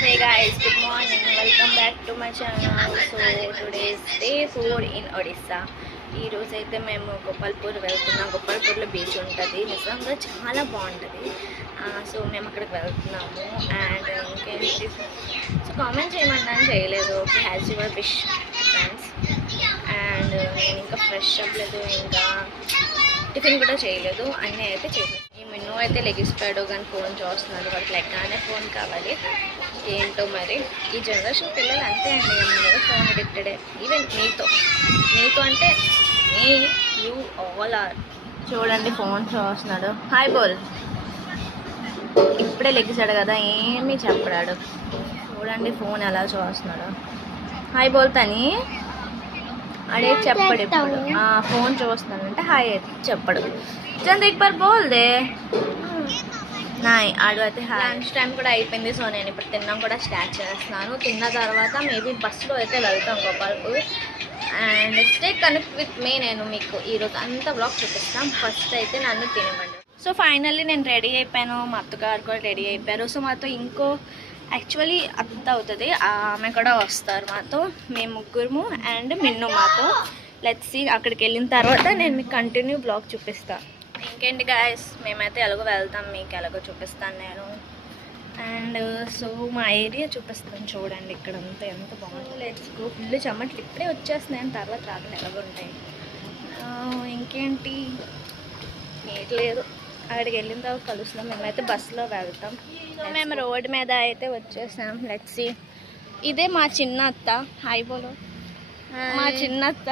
Hey guys, good morning. Welcome back to my channel. So today is day 4 in Odisha. ఈ రోజు అయితే మేము గోపాల్పూర్ వెళ్తున్నాం. గోపాల్పూర్లో బీచ్ ఉంటుంది, నిజంగా చాలా బాగుంటుంది. సో మేము అక్కడికి వెళ్తున్నాము. అండ్ ఇంకేంటి, సో కామెంట్ చేయమన్నాను, చేయలేదు. Okay, has your wish friends. And నేను ఇంకా ఫ్రెష్ అవ్వలేదు, ఇంకా టిఫిన్ కూడా చేయలేదు, అన్నీ అయితే చేసేది. ఈ మిన్ను అయితే లెగిస్తాడు కానీ ఫోన్ చూస్తున్నాడు, వాడికి లెక్కనే ఫోన్ కావాలి. ఏంటో మరి ఈ జనరేషన్ పిల్లలు అంతే అండి, అందరూ ఫోన్ అడిక్టెడే. ఈవెన్ నీతో అంటే మీ యూ ఆల్ ఆర్. చూడండి ఫోన్ చూస్తున్నాడు. హాయ్ బోల్, ఇప్పుడే లెగిసాడు కదా, ఏమీ చెప్పడాడు. చూడండి ఫోన్ ఎలా చూస్తున్నాడు. హాయ్ బోల్ తని అడే చెప్పడు ఇప్పుడు. ఫోన్ చూస్తున్నానంటే హాయ్ అయితే చెప్పడు. చంద్ర एक बार बोल दे నాయ్ ఆడు అయితే లంచ్ టైం కూడా అయిపోయింది. సో నేను ఇప్పుడు తిన్నాం కూడా స్టార్ట్ చేస్తున్నాను. తిన్న తర్వాత మేబీ బస్సులో అయితే వెళ్తాం Gopalpur. And stay connect with me. నేను మీకు ఈరోజు అంతా బ్లాగ్ చూపిస్తాను. ఫస్ట్ అయితే నన్ను తినమండి. సో ఫైనల్లీ నేను రెడీ అయిపోయాను, మా అత్తగారు కూడా రెడీ అయిపోయారు. సో మాతో ఇంకో యాక్చువల్లీ అత్త అవుతుంది, ఆమె కూడా వస్తారు మాతో. మేము ముగ్గురము అండ్ మిన్ను మాతో. లెట్స్ సీ, అక్కడికి వెళ్ళిన తర్వాత నేను మీకు కంటిన్యూ బ్లాగ్ చూపిస్తాను. ఇంకేంటి గాయస్, మేమైతే ఎలాగో వెళ్తాం, మీకు ఎలాగో చూపిస్తాను నేను. అండ్ సో మా ఏరియా చూపిస్తాను. చూడండి ఇక్కడ అంతా ఎంత బాగుంటుంది. Let's go. ఫుల్ చెమట్లు ఇప్పుడే వచ్చేస్తున్నాయి, తర్వాత రాత్రి ఎలాగో ఉంటాయి. ఇంకేంటి ఏటి లేదు, అక్కడికి వెళ్ళిన తర్వాత కలుస్తాం. మేమైతే బస్సులో వెళ్తాం. మేము రోడ్ మీద అయితే వచ్చేసాం. Let's see. ఇదే మా చిన్న అత్త. హాయ్ బోలో. మా చిన్న అత్త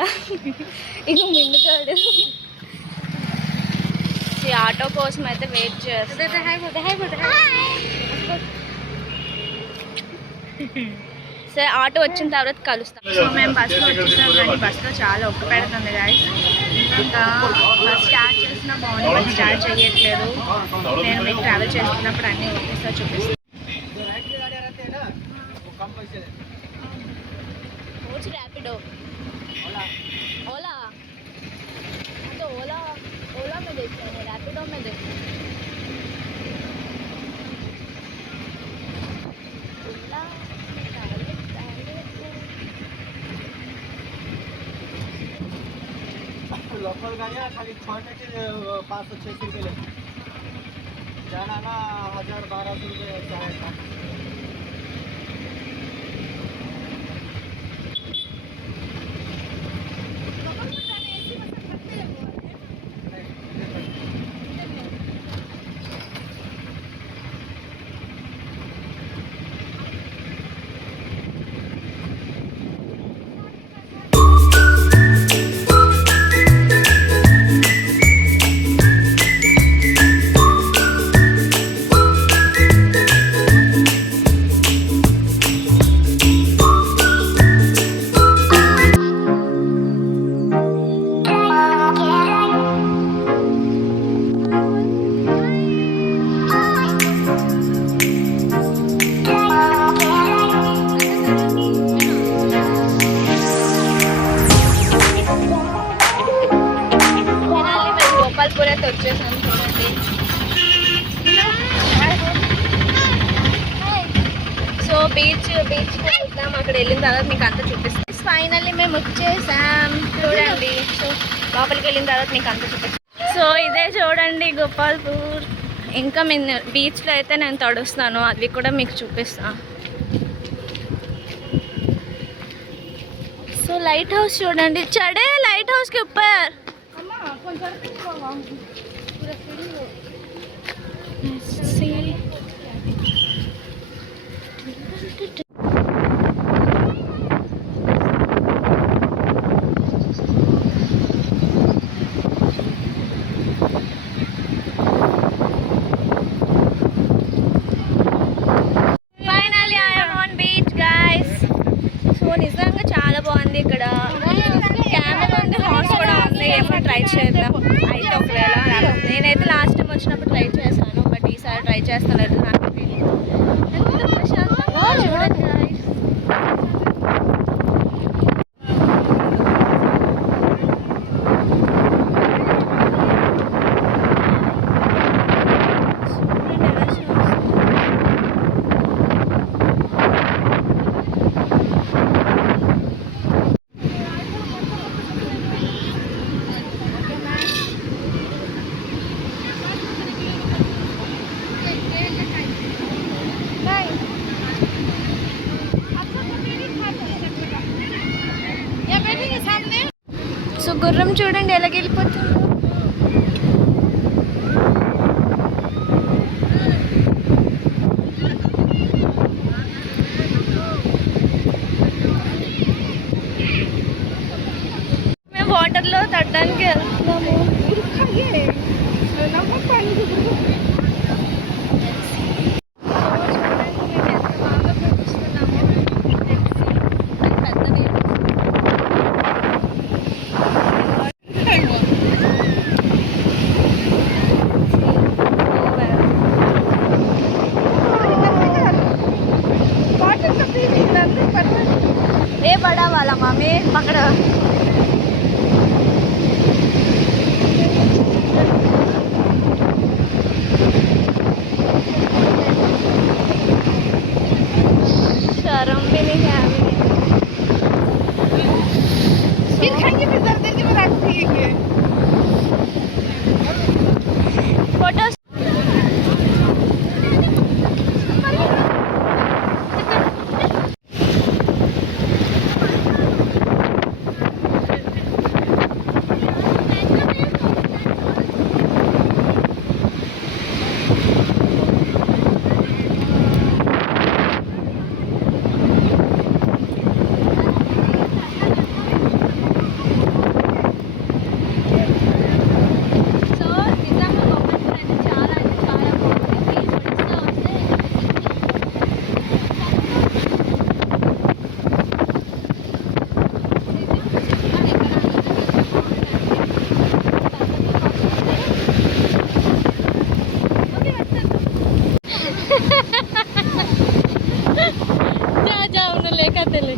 ఇక మిండుతాడు. ఆటో కోసం అయితే వెయిట్ చేస్తాం. సరే ఆటో వచ్చిన తర్వాత కలుస్తాం. సో మేము బస్సులో వచ్చేసాం, కానీ బస్సులో చాలా ఒక్క పెడుతుంది గాయస్. ఇంకా బస్ స్టార్ట్ చేసినా బాగుంది, బస్ స్టార్ట్ చేయట్లేదు. నేను మీకు ట్రావెల్ చేస్తున్నప్పుడు అన్నీ ఒకేసారి చూపిస్తాను. ర్యాపిడో ఓలా तो ओला में देखते हैं, रैपिडो में देखते हैं. लोकल गाड़ियाँ खाली 6 के 500-600 रुपये लेते हैं, जाना ना 1000-1200 रुपये चाहे. వచ్చేసాను. చూడండి, సో బీచ్కి వెళ్తాం. అక్కడ వెళ్ళిన తర్వాత మీకు అంతా చూపిస్తాం. ఫైనల్లీ మేము వచ్చేసాం. చూడండి, సో లోపలికి వెళ్ళిన తర్వాత మీకు అంతా చూపిస్తాం. సో ఇదే చూడండి గోపాల్పూర్. ఇంకా మేము బీచ్లో అయితే నేను తడుస్తాను, అది కూడా మీకు చూపిస్తాను. సో లైట్ హౌస్ చూడండి, చడే లైట్ హౌస్ के ऊपर. Finally I am on beach guys. So నిజంగా చాలా బాగుంది ఇక్కడ. క్యామెల్ ఉంది, హార్స్ కూడా ఉంది. ఏమో ట్రై చేద్దాం అయితే ఒకవేళ. నేనైతే లాస్ట్ టైం వచ్చినప్పుడు ట్రై చేశాను, బట్ ఈసారి ట్రై చేస్తాను. నాకు తెలియదు ఎంత ప్రశాంతంగా చూడండి guys. గుర్రం చూడండి ఎలాగ వెళ్ళిపోతుందో. మేము వాటర్లో తట్టడానికి వెళ్తున్నాము. ये बड़ा वाला मामी पकड़ो. शर्म भी नहीं है अभी. फिर खाएंगे फिर दर्द के बाद आके पिएंगे. फोटोस जा उन्हें लेकर चले.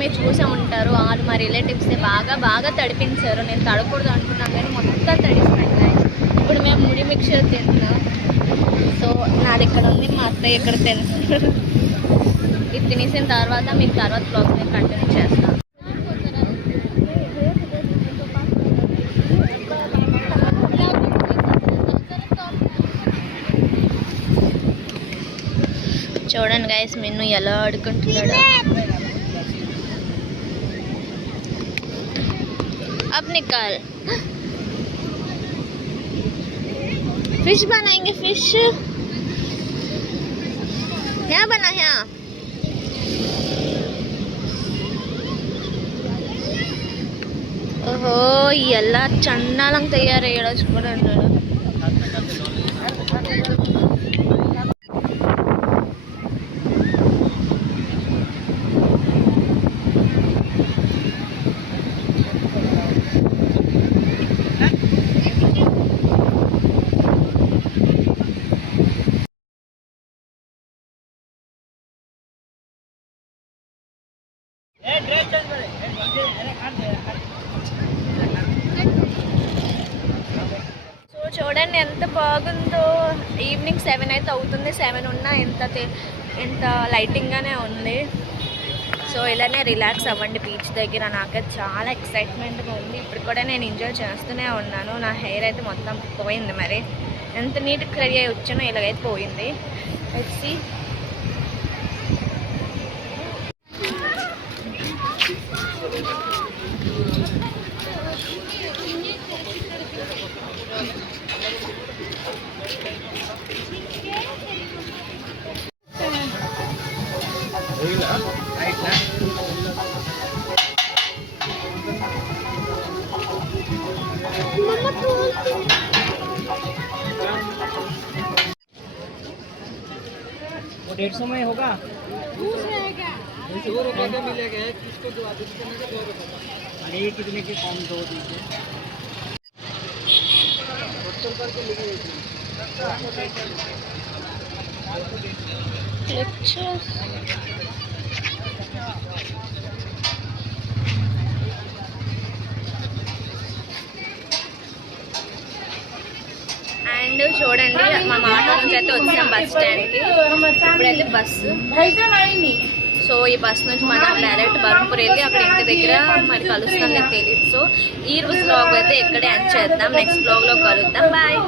మీరు చూసే ఉంటారు వాళ్ళు మా రిలేటివ్స్ని బాగా తడిపించారు. నేను తడకూడదు అనుకున్నాను కానీ మొత్తం తడిసినాయి. ఇప్పుడు మేము ముడి మిక్చర్ తింటున్నాం. సో నాది ఇక్కడ ఉంది, మా అత్తయ్య ఇక్కడ తింటున్నారు. ఇది తినేసిన తర్వాత మీకు తర్వాత బ్లాగ్ నేను కంటిన్యూ చేస్తాను. చూడండి గైస్ మిన్ను ఎలా ఆడుకుంటున్నాడు. अब निकाल. फिश बनाएंगे. फिश क्या बना है? ఓహో ఎలా చండాలంగా తయారయ్యాడో చూడండి. సో చూడండి ఎంత బాగుందో. ఈవినింగ్ 7 అయితే అవుతుంది. 7 ఉన్నా ఎంత లైటింగ్గానే ఉంది. సో ఇలానే రిలాక్స్ అవ్వండి బీచ్ దగ్గర. నాకైతే చాలా ఎక్సైట్మెంట్గా ఉంది. ఇప్పుడు కూడా నేను ఎంజాయ్ చేస్తూనే ఉన్నాను. నా హెయిర్ అయితే మొత్తం పోయింది. మరి ఎంత నీట్గా రెడీ అయ్యి వచ్చానో ఇలాగైతే పోయింది. వచ్చి वो 150 में होगा। मिलेगा किसको दो अरे कितने के कम दो दीजिए లెక్చర్స్ అండ్ చూడండి మా ఆటో నుంచి అయితే వచ్చాం బస్ స్టాండ్కి. ఇప్పుడైతే బస్సు. సో ఈ బస్ నుంచి మనం డైరెక్ట్ బరంపూర్ వెళ్ళి అక్కడ ఇంటి దగ్గర మరి కలుస్తాం లేదు తెలియదు. సో ఈ రోజు బ్లాగ్ అయితే ఇక్కడే ఎండ్ చేద్దాం. నెక్స్ట్ బ్లాగ్లో కలుద్దాం. బాయ్.